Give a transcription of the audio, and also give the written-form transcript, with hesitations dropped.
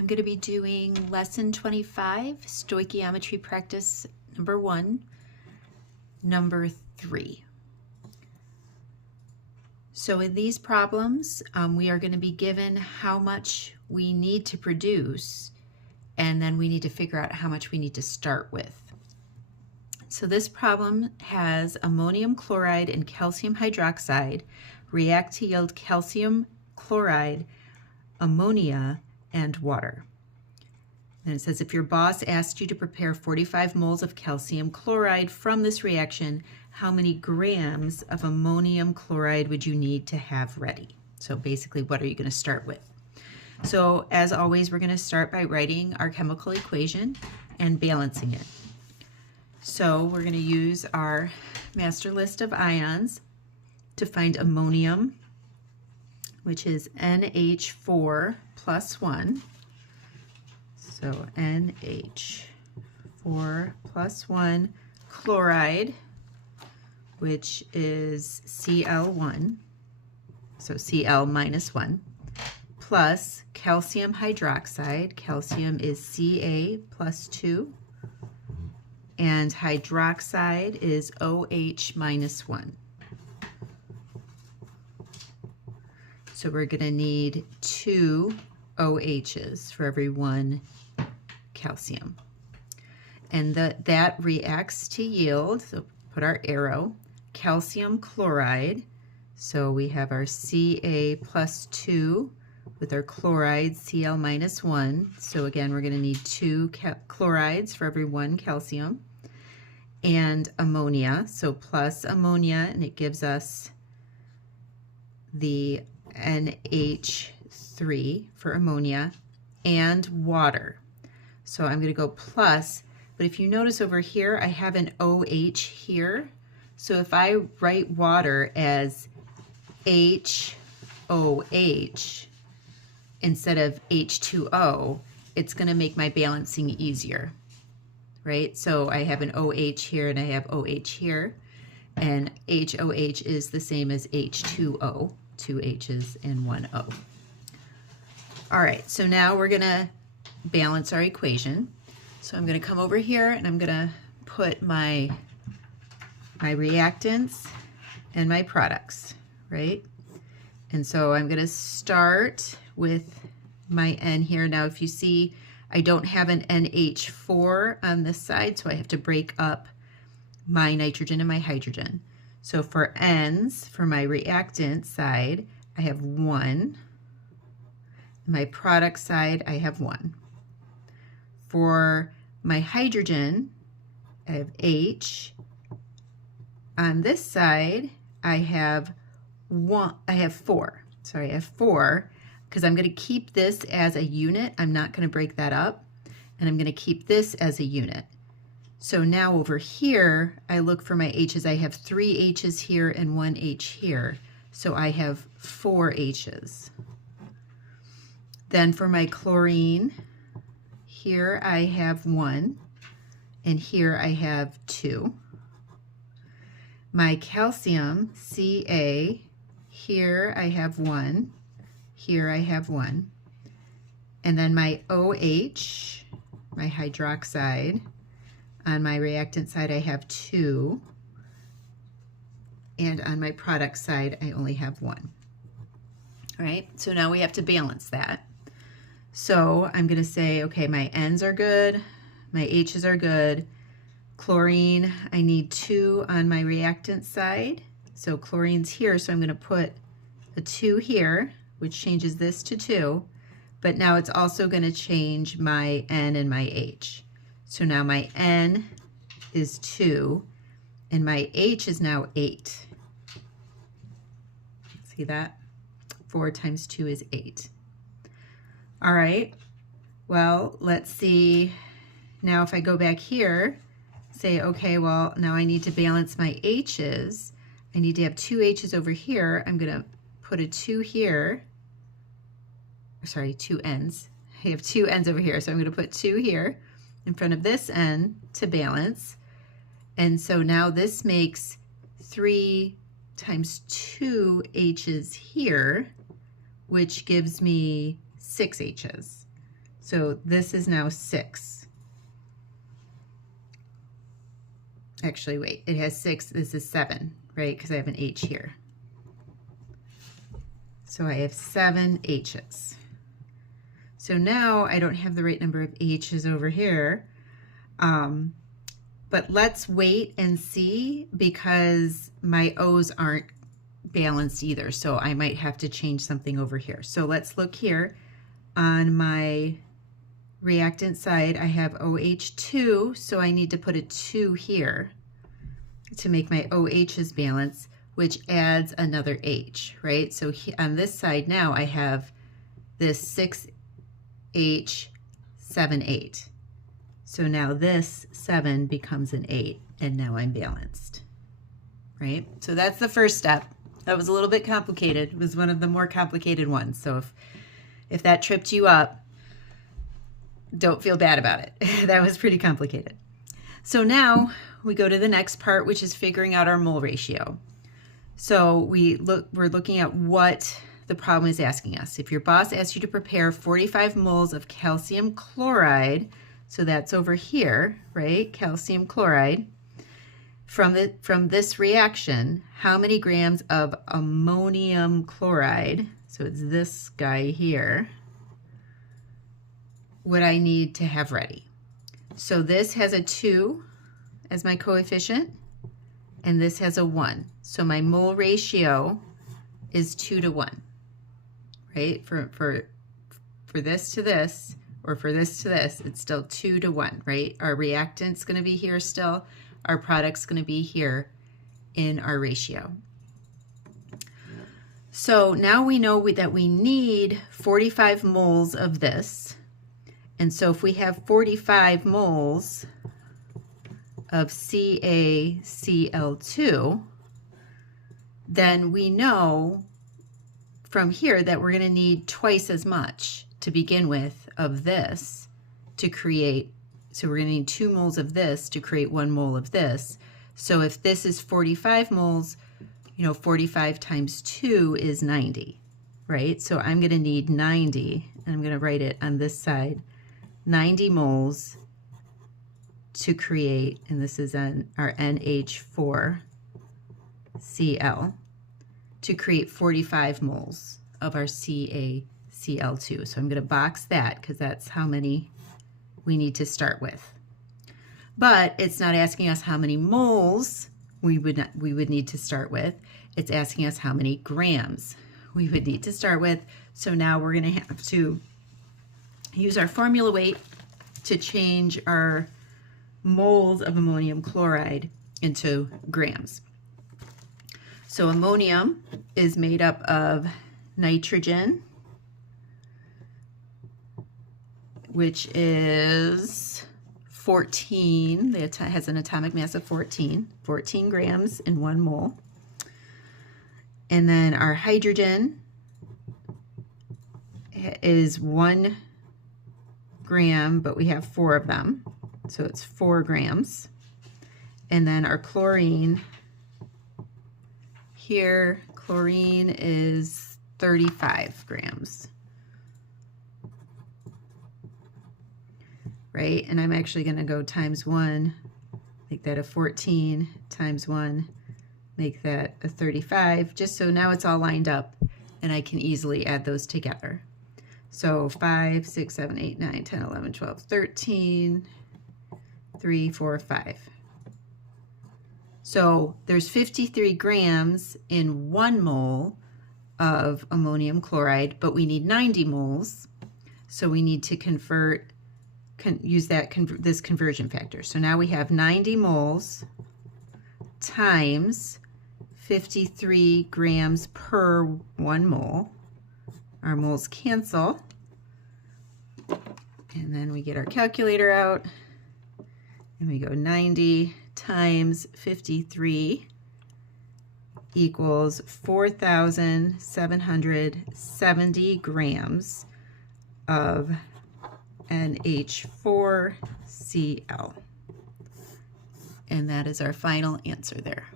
I'm going to be doing lesson 25, stoichiometry practice number 1, number 3. So in these problems, we are going to be given how much we need to produce, and then we need to figure out how much we need to start with. So this problem has ammonium chloride and calcium hydroxide react to yield calcium chloride, ammonia, and water. And it says if your boss asked you to prepare 45 moles of calcium chloride from this reaction, how many grams of ammonium chloride would you need to have ready? So basically, what are you going to start with? So as always, we're going to start by writing our chemical equation and balancing it. So we're going to use our master list of ions to find ammonium, which is NH4 plus 1. So NH4 plus 1, chloride, which is Cl1, so Cl minus 1, plus calcium hydroxide, calcium is Ca plus 2, and hydroxide is OH minus 1. So we're going to need 2 OHs for every 1 calcium. And that reacts to yield, so put our arrow, calcium chloride. So we have our Ca plus 2 with our chloride, Cl minus 1. So again, we're going to need 2 chlorides for every 1 calcium. And ammonia, so plus ammonia, and it gives us the NH3 for ammonia, and water. So I'm going to go plus, but if you notice over here, I have an OH here. So if I write water as HOH instead of H2O, it's going to make my balancing easier, right? So I have an OH here and I have OH here, and HOH is the same as H2O. 2 H's and 1 O. All right, so now we're going to balance our equation. So I'm going to come over here and I'm going to put my reactants and my products, right? And so I'm going to start with my N here. Now, if you see, I don't have an NH4 on this side, so I have to break up my nitrogen and my hydrogen. So for N's, for my reactant side, I have 1. My product side, I have 1. For my hydrogen, I have H. On this side, I have 4. Sorry, I have 4, because I'm going to keep this as a unit. I'm not going to break that up, and I'm going to keep this as a unit. So now over here, I look for my H's. I have 3 H's here and 1 H here. So I have 4 H's. Then for my chlorine, here I have 1, and here I have 2. My calcium, Ca, here I have 1, here I have 1. And then my OH, my hydroxide, on my reactant side, I have 2, and on my product side, I only have 1. All right, so now we have to balance that. So I'm going to say, okay, my N's are good, my H's are good. Chlorine, I need 2 on my reactant side. So chlorine's here, so I'm going to put a 2 here, which changes this to 2, but now it's also going to change my N and my H. So now my N is 2, and my H is now 8. See that? 4 times 2 is 8. All right, well, let's see. Now if I go back here, say, okay, well, now I need to balance my H's. I need to have 2 H's over here. I'm going to put a 2 here. Sorry, 2 N's. I have 2 N's over here, so I'm going to put 2 here in front of this N to balance. And so now this makes 3 times 2 H's here, which gives me 6 H's. So this is now 6. Actually, wait, it has 6. This is 7, right? Because I have an H here. So I have 7 H's. So now I don't have the right number of H's over here. But let's wait and see, because my O's aren't balanced either. So I might have to change something over here. So let's look here. On my reactant side, I have OH2, so I need to put a 2 here to make my OH's balance, which adds another H, right? So on this side now I have this 6H, 7, 8. So now this 7 becomes an 8, and now I'm balanced, right? So that's the first step. That was a little bit complicated. It was one of the more complicated ones. So if that tripped you up, don't feel bad about it. That was pretty complicated. So now we go to the next part, which is figuring out our mole ratio. So we're looking at what the problem is asking us. If your boss asks you to prepare 45 moles of calcium chloride, so that's over here, right? Calcium chloride. From this reaction, how many grams of ammonium chloride, so it's this guy here, would I need to have ready? So this has a 2 as my coefficient, and this has a 1. So my mole ratio is 2 to 1, right? For this to this, or for this to this, it's still 2 to 1, right? Our reactant's going to be here still. Our product's going to be here in our ratio. So now we know that we need 45 moles of this. And so if we have 45 moles of CaCl2, then we know from here that we're going to need twice as much to begin with of this to create, so we're going to need 2 moles of this to create 1 mole of this. So if this is 45 moles, 45 times 2 is 90, right? So I'm going to need 90, and I'm going to write it on this side, 90 moles to create, and this is our NH4Cl, to create 45 moles of our CaCl2. So I'm going to box that because that's how many we need to start with. But it's not asking us how many moles we would need to start with. It's asking us how many grams we would need to start with. So now we're going to have to use our formula weight to change our moles of ammonium chloride into grams. So ammonium is made up of nitrogen, which is 14, it has an atomic mass of 14 grams in 1 mole. And then our hydrogen is 1 gram, but we have 4 of them, so it's 4 grams. And then our chlorine, here, chlorine is 35 grams. Right, and I'm actually going to go times 1, make that a 14, times 1, make that a 35, just so now it's all lined up and I can easily add those together. So 5, 6, 7, 8, 9, 10, 11, 12, 13, 3, 4, 5. So there's 53 grams in 1 mole of ammonium chloride, but we need 90 moles, so we need to use this conversion factor. So now we have 90 moles times 53 grams per 1 mole. Our moles cancel, and then we get our calculator out, and we go 90 times 53 equals 4,770 grams of NH4Cl. And that is our final answer there.